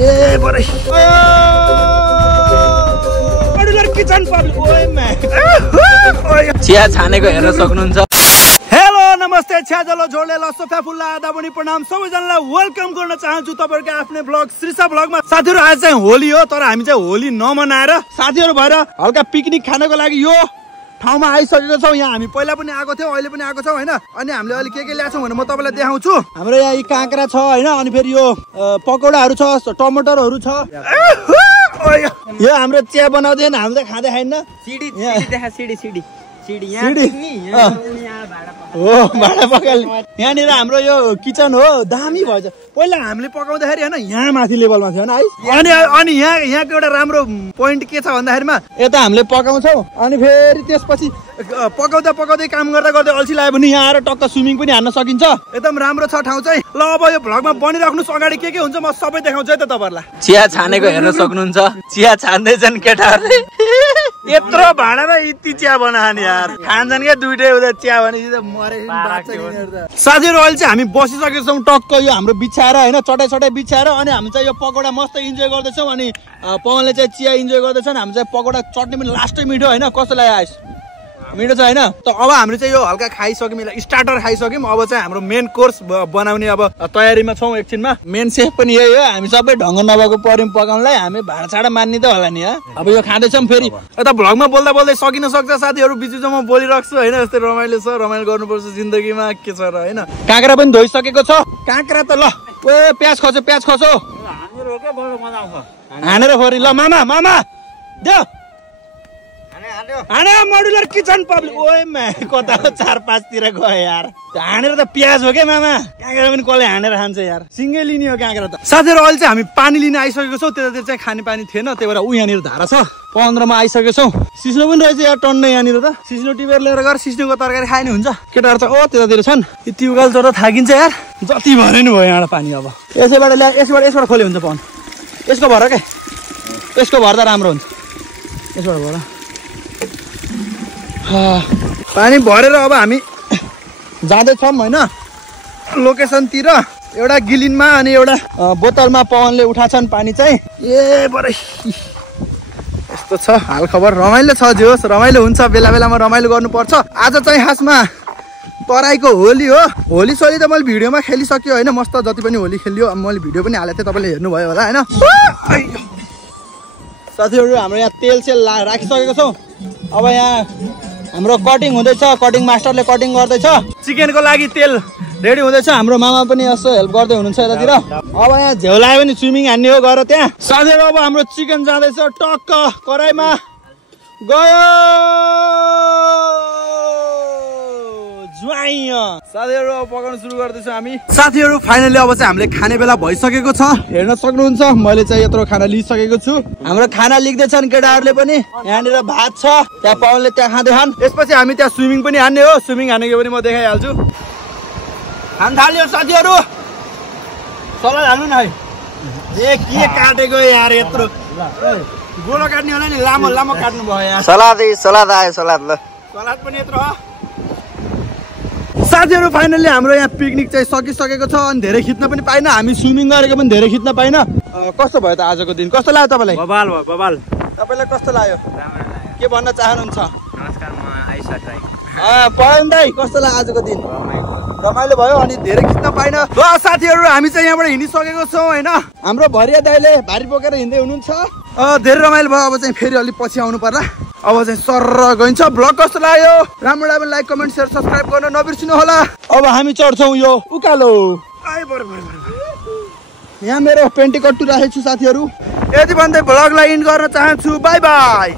ए बरै modular kitchen public ओए man चिया छानेको हेर्न सक्नुहुन्छ। हेलो नमस्ते छ्याजलो झोले लसोफा फुल्ला आदा बनी प्रणाम सबैजनालाई वेलकम गर्न चाहन्छु तपाईहरुको आफ्नै ब्लग श्रीसा ब्लगमा। साथीहरु आज चाहिँ होली हो तर हामी चाहिँ होली नमनाएर साथीहरु भएर हल्का पिकनिक खानको लागि यो ठाउँमा आइसकेको छौं। यहाँ हामी पहिला पनि आएको थियौं अहिले पनि आएको छौं हैन। अनि हामीले अहिले के ल्याछौं भने म तपाईलाई देखाउँछु। हाम्रो यहाँ यी काँक्रा छ हैन अनि फेरि यो पकौडाहरु छ टमाटरहरु छ। यो हाम्रो चिया बनाउँदैन हामीले खाँदै खाइन। सिडी देखा सिडी हो भाडा पकाल यहाँनिर हाम्रो यो किचन हो दामी भएछ। पहिला हामीले पकाउँदाखेरि हैन यहाँ माथि लेभलमा थियो हैन है। अनि यहाँको एउटा राम्रो पोइन्ट के छ भन्दाखेरिमा यता हामीले पकाउँछौं अनि फेरि त्यसपछि पकाउँदै काम गर्दै अल्छी लाग्यो भने यहाँ आएर टक्क स्विमिङ पनि हान्न सकिन्छ। एकदम राम्रो छ ठाउँ चाहिँ। ल अब यो भ्लगमा बनिराख्नुस् अगाडि के हुन्छ म सबै देखाउँछु है त तपाईहरुलाई। चिया छानेको हेर्न सक्नुहुन्छ। चिया छान्दैछन् केटाहरुले। यत्रो भाडामा यति चिया बनाने यार खान्छन् के दुईटै उता चिया भनेपछि त मरेको बात छ यिनीहरु त। साथीहरु अहिले चाहिँ हामी बसिसकेको छौं टक्क यो हाम्रो बिछाएर हैन चटाइ बिछाएर अनि हामी चाहिँ यो पकोडा मस्त इन्जोय गर्दैछौं। अनि पवनले चाहिँ चिया इन्जोय गर्दैछन्। हामी चाहिँ पकोडा चट्नी पनि लास्टै मिठो हैन कस्तो लाग्यो आइस मिठो छ हैन। त अब हामीले चाहिँ यो हल्का खाइसक्यौं स्टार्टर खाइसक्यौं। अब चाहिँ हाम्रो मेन कोर्स बनाउने अब तयारीमा छौं। एकछिनमा मेन सेफ पनि यही हो। हामी सबै ढंग नभएको पर्यौं पकाउनलाई। हामी भाँडा मान्ने त होला नि। अब यो खाँदैछौं फेरि यता भ्लगमा बोल्दै सकिन सक्छ साथीहरु। बिचमा बोलिराख्छु हैन। यस्तै रमाइलो छ रमाइलो गर्नुपर्छ जिन्दगीमा के छ र हैन। काँक्रा पनि धोइसकेको छ। काँक्रा त ल ओ प्याज खसो हानेर फोरी ल मामा देऊ हाने मोडुलर किचन पब्लिक ओए म्यान कता 4-5 तिर गयो यार। हानेर त प्याज हो के मामा। काँक्रा पनि कसले हानेर खान्छ यार सिंगै लिने हो काँक्रा त। साथीहरु अहिले चाहिँ हामी पानी लिन आइसकेको छौं। त्यतातिर चाहिँ खाने पानी थिएन त्यही भएर उ यहाँनिर धारा छ 15 मा आइसकेको छौं। सिस्नो पनि रहेछ यार टन्नै यहाँनिर त। सिस्नो टिपेर लिएर गएर सिस्नोको तरकारी खाने हुन्छ। केटाहरु त ओ त्यतातिर छन्। यति उकाल चढ्दा थाकिन्छ यार। जति भरे नि भयो यहाँ पानी। अब यसैबाट ल्या यसबाट खोले हुन्छ पवन यसको भर के यसको भर्दा राम्रो हुन्छ। यसबाट भर पानी भरेर अब हामी जाँदैछौँ हैन लोकेसनतिर। एउटा गिलिनमा अनि एउटा बोतलमा पवनले उठाछन् पानी चाहिँ। ए बरै यस्तो छ हाल खबर। रमाइलो छ जोस रमाइलो हुन्छ बेला बेलामा रमाइलो गर्नुपर्छ। आज चाहिँ खासमा तराईको होली हो। होली सोली त मैले भिडियोमा खेलिसक्यो हैन। मस्त जति पनि होली खेलियो मैले भिडियो पनि हालेको थिएँ तपाईले हेर्नुभयो होला हैन। साथीहरु हाम्रो यहाँ तेल सेल राखिसकेको छौं। अब यहाँ हाम्रो कटिङ हुँदैछ। कटिङ मास्टरले कटिङ गर्दैछ। चिकनको लागि तेल रेडी हुँदैछ। हाम्रो मामा पनि यसो हेल्प गर्दै हुनुहुन्छ यतातिर। अब यहाँ झेउलायो भने स्विमिङ हान्ने हो गएर त्यहाँ। साथीहरु अब हाम्रो चिकन जाँदैछ टक्क कराईमा गयो साथीहरु अब पकाउन सुरु गर्दैछौँ हामी। साथीहरु फाइनली अब चाहिँ हामीले खाने बेला भइसकेको छ। हेर्न सक्नुहुन्छ मैले चाहिँ यत्रो खाना लिइसकेको छु। हाम्रो खाना लिख्दैछन् केटाहरुले पनि। यहाँनिर भात छ त्यहाँ पवनले त्यहाँ खाँदै खान। यसपछि हामी त्यहाँ स्विमिङ पनि हान्ने हो। स्विमिङ हानेको पनि म देखाइहाल्छु। खान थाल्यो साथीहरु सलाद हाल्नु न है। ए के काटेको यार यत्रो गोलो काट्ने होला नि लामो काट्नु भयो यार। सलाद आयो सलाद ल सलाद पनि यत्रो हो। साथीहरु फाइनली हाम्रो यहाँ पिकनिक चाहिँ सकिसकेको छ। अनि धेरै खिच्न पनि पाइन। हामी स्विमिङ गरेको पनि धेरै खिच्न पाइन। कस्तो भयो त आजको दिन कस्तो लाग्यो तपाईलाई? बबाल भयो बबाल। तपाईलाई कस्तो लाग्यो? के भन्न चाहनुहुन्छ? नमस्कार म आइसा दाइ। पवन दाइ कस्तो लाग्यो आजको दिन? रमाइलो भयो अनि धेरै खिच्न पाइन। ल साथीहरु हामी चाहिँ यहाँबाट हिँडिसकेको छौं हैन। हाम्रो भरिया दाइले भारी बोकेर हिँड्दै हुनुहुन्छ। धेरै रमाइलो भयो। अब चाहिँ फेरि अलि पछि आउनु पर्ला। अब चाहिँ सर गइन्छ। ब्लग कस्तो लाग्यो राम्रो लाग्यो लाइक कमेन्ट शेयर सब्स्क्राइब गर्न नबिर्सिनु होला। अब हामी चढ्छौं यो उकालो। यहाँ मेरो पेन्टी कट्टु राखेको छु साथीहरु। यति भन्दै ब्लगलाई इन्ड गर्न चाहन्छु। Bye bye.